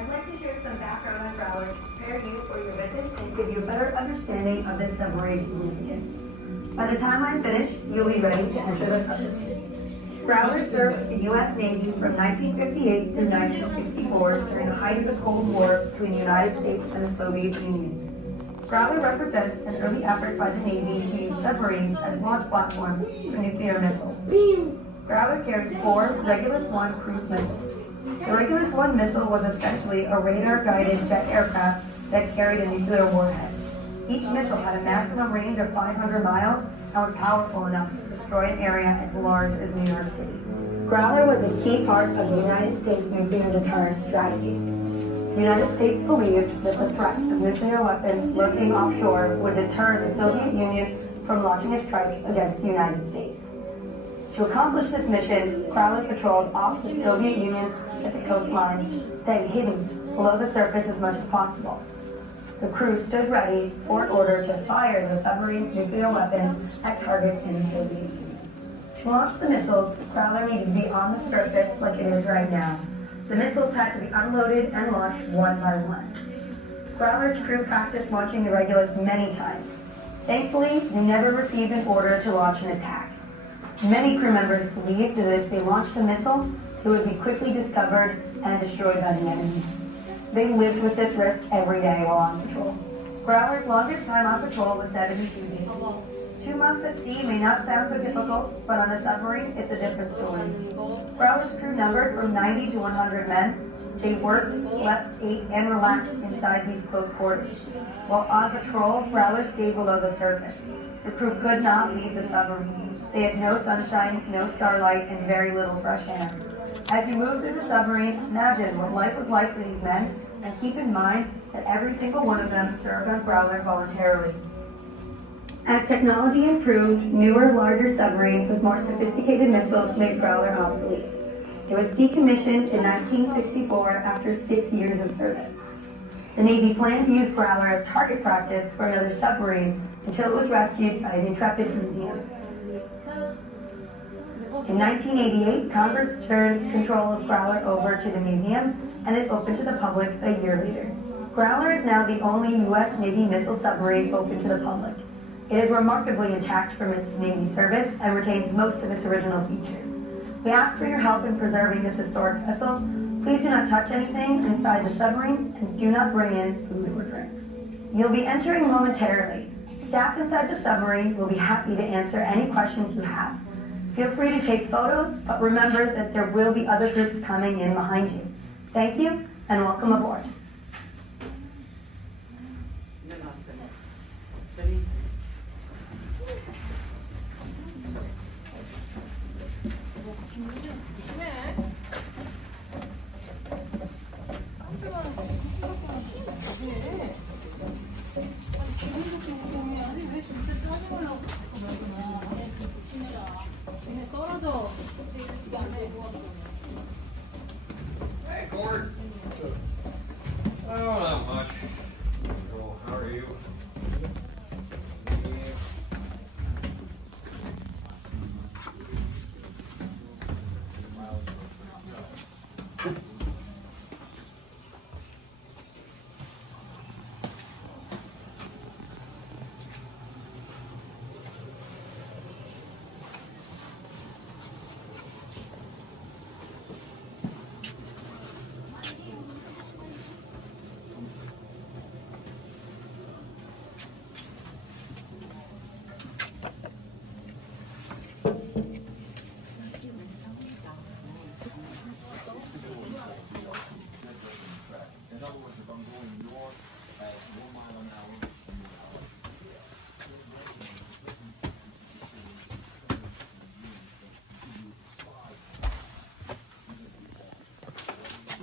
I'd like to share some background on Growler to prepare you for your visit and give you a better understanding of this submarine's significance. By the time I'm finished, you'll be ready to enter the submarine. Growler served the U.S. Navy from 1958 through 1964 during the height of the Cold War between the United States and the Soviet Union. Growler represents an early effort by the Navy to use submarines as launch platforms for nuclear missiles. Growler carried 4 Regulus I cruise missiles. The Regulus I missile was essentially a radar-guided jet aircraft that carried a nuclear warhead. Each missile had a maximum range of 500 miles and was powerful enough to destroy an area as large as New York City. Growler was a key part of the United States nuclear deterrence strategy. The United States believed that the threat of nuclear weapons lurking offshore would deter the Soviet Union from launching a strike against the United States. To accomplish this mission, Growler patrolled off the Soviet Union's Pacific coastline, staying hidden below the surface as much as possible. The crew stood ready for an order to fire the submarine's nuclear weapons at targets in the Soviet Union. To launch the missiles, Growler needed to be on the surface like it is right now. The missiles had to be unloaded and launched one by one. Growler's crew practiced launching the Regulus many times. Thankfully, they never received an order to launch an attack. Many crew members believed that if they launched a missile, it would be quickly discovered and destroyed by the enemy. They lived with this risk every day while on patrol. Growler's longest time on patrol was 72 days. 2 months at sea may not sound so difficult, but on a submarine, it's a different story. Growler's crew numbered from 90 to 100 men. They worked, slept, ate, and relaxed inside these close quarters. While on patrol, Growler stayed below the surface. The crew could not leave the submarine. They had no sunshine, no starlight, and very little fresh air. As you move through the submarine, imagine what life was like for these men, and keep in mind that every single one of them served on Growler voluntarily. As technology improved, newer, larger submarines with more sophisticated missiles made Growler obsolete. It was decommissioned in 1964 after 6 years of service. The Navy planned to use Growler as target practice for another submarine until it was rescued by the Intrepid Museum. In 1988, Congress turned control of Growler over to the museum, and it opened to the public a year later. Growler is now the only U.S. Navy missile submarine open to the public. It is remarkably intact from its Navy service and retains most of its original features. We ask for your help in preserving this historic vessel. Please do not touch anything inside the submarine and do not bring in food or drinks. You'll be entering momentarily. Staff inside the submarine will be happy to answer any questions you have. Feel free to take photos, but remember that there will be other groups coming in behind you. Thank you, and welcome aboard. Hey, Gord. Oh, not much. Oh, how are you?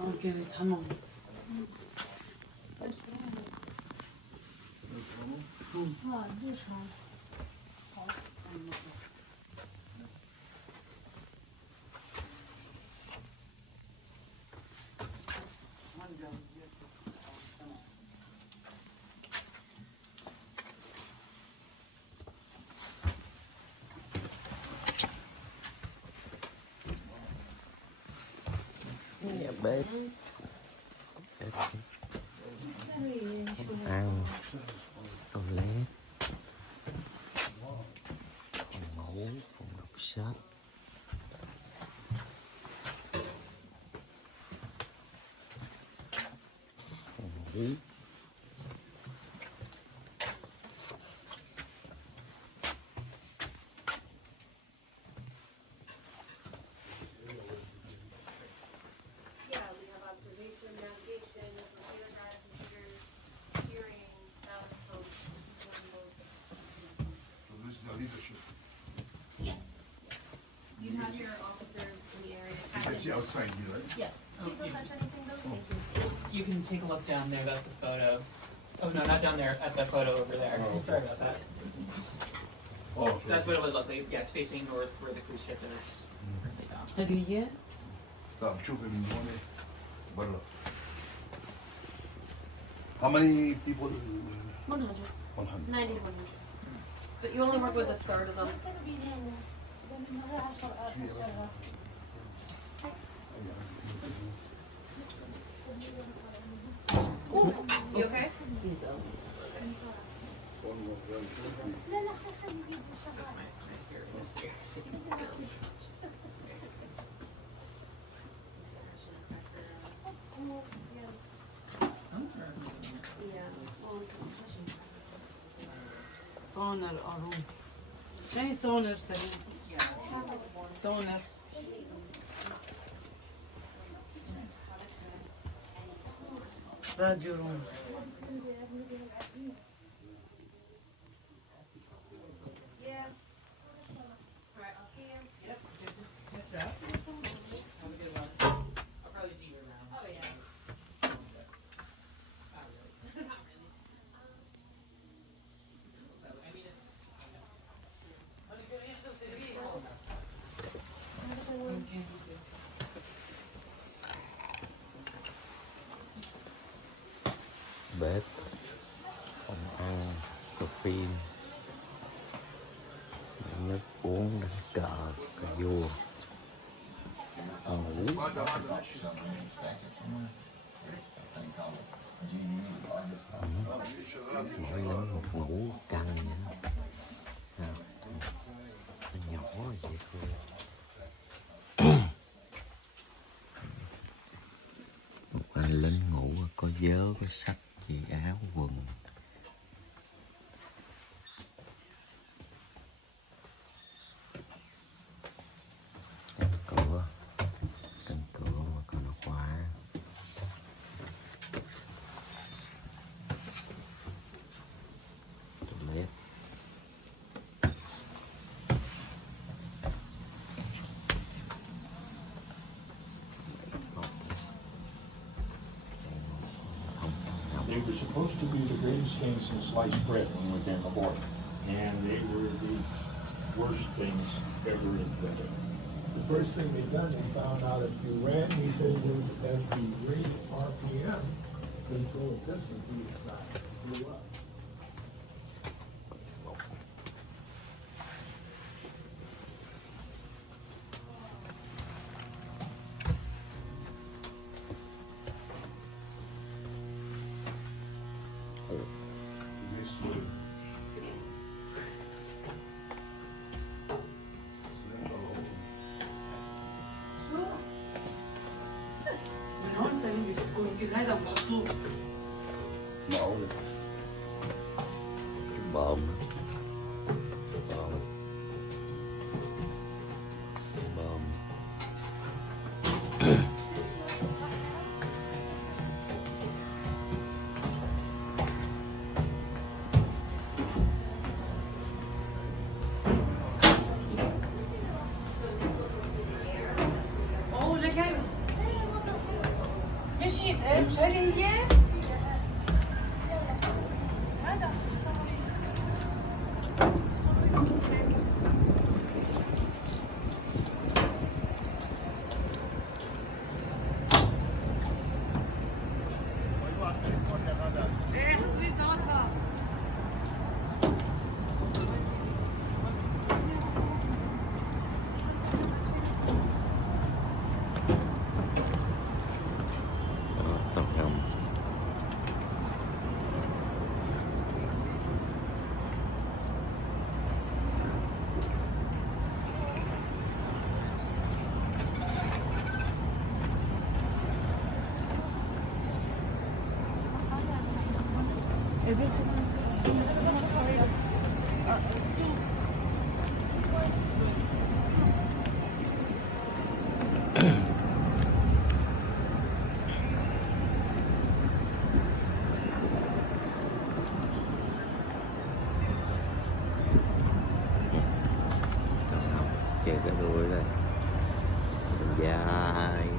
이렇게 다 먹어. Yeah, babe. ăn, toilet, phòng ngủ, phòng đọc sách, phòng ngủ. Yeah, we have observation, navigation, computer data, computers, steering, balance posts. This is one of those. So this is the leadership. Yeah. You have your officers in the area. You can see outside here, right? Yes. Please don't touch anything though. Thank you. You can take a look down there, that's a photo. Oh no, not down there, at the photo over there. Oh, okay. Sorry about that. Oh, so That's what it would look like. Yeah, it's facing north where the cruise ship is. currently docked. هدية لا بتشوف من هون برا. How many people? 100. 100. 90 to 100. But you only work with a third of them. Ooh, you okay? سونر آروم شنو سونر سليم سونر راديو روم Yeah. Alright, I'll see you. Yep. Have a good one. I'll probably see you around. Oh, yeah. Not really. Not really. So, I mean, it's. Bếp, phòng ăn, coi phim, nước uống, đánh cờ, cờ vua, phòng ngủ. Mỗi lần một ngủ căng vậy đó. À, nó nhỏ vậy thôi. Một anh lính ngủ có vớ, có sách, chỉ áo, quần. Cánh cửa mà còn nó khóa. Toilet. They were supposed to be the greatest things since sliced bread when we came aboard, and they were the worst things ever invented. The first thing they done, they found out if you ran these engines at the rate RPM, they drove this one to the side, blew up. This will. من هون سليم بيفكوا يمكن هذا مطلوب Mổ đi. Cái bơm. Bơm. Cái bơm. اوه لك هذا مشيت مش هذه هي هذا ايه حطي صوتها Đó, tàu ngầm. Trời ơi, chơi cái đuôi rồi dài